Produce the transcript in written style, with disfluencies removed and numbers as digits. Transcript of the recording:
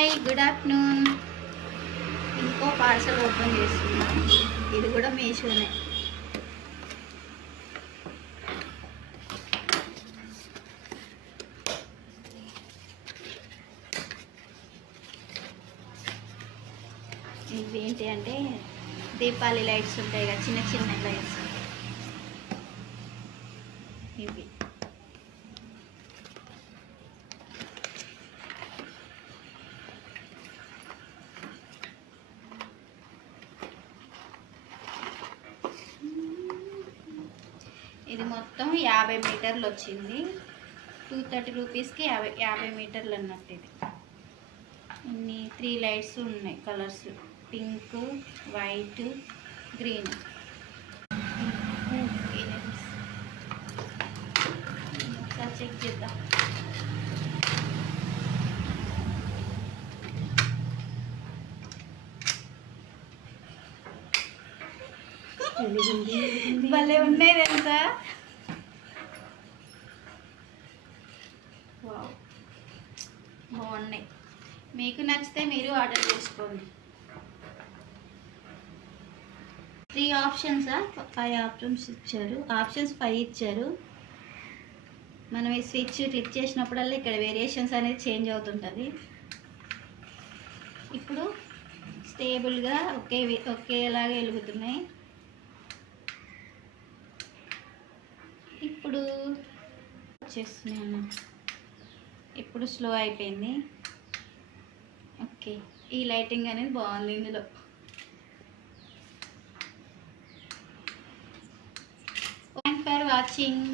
Hi, good afternoon. ఇంకో parcel open చేస్తున్నాం. ఇది కూడా మీషోనే. ఇవి ఏంటి అంటే దీపావళి లైట్స్ ఉంటాయి కదా, చిన్న చిన్న లైట్స్. ఇవి ఇది మొత్తం 50 మీటర్లు వచ్చింది. 230 రూపీస్కి 50 మీటర్లు అన్నట్టు. ఇది ఇన్ని 3 లైట్స్ ఉన్నాయి, కలర్స్ పింక్, వైట్, గ్రీన్. ఒకసారి చెక్ చేద్దాం. భలే ఉన్నాయి తెలుసా. వావ్, బాగున్నాయి. మీకు నచ్చితే మీరు ఆర్డర్ చేసుకోండి. 3 ఆప్షన్సా, 5 ఆప్షన్స్ ఇచ్చారు. ఆప్షన్స్ 5 ఇచ్చారు. మనం ఈ స్విచ్ క్లిక్ చేసినప్పుడల్లా ఇక్కడ వేరియేషన్స్ అనేది చేంజ్ అవుతుంటుంది. ఇప్పుడు స్టేబుల్గా ఒకేలాగా వెలుగుతున్నాయి. ఇప్పుడు వచ్చేస్తున్నాను. ఇప్పుడు స్లో అయిపోయింది. ఓకే, ఈ లైటింగ్ అనేది బాగుంది ఇందులో. Thanks for watching.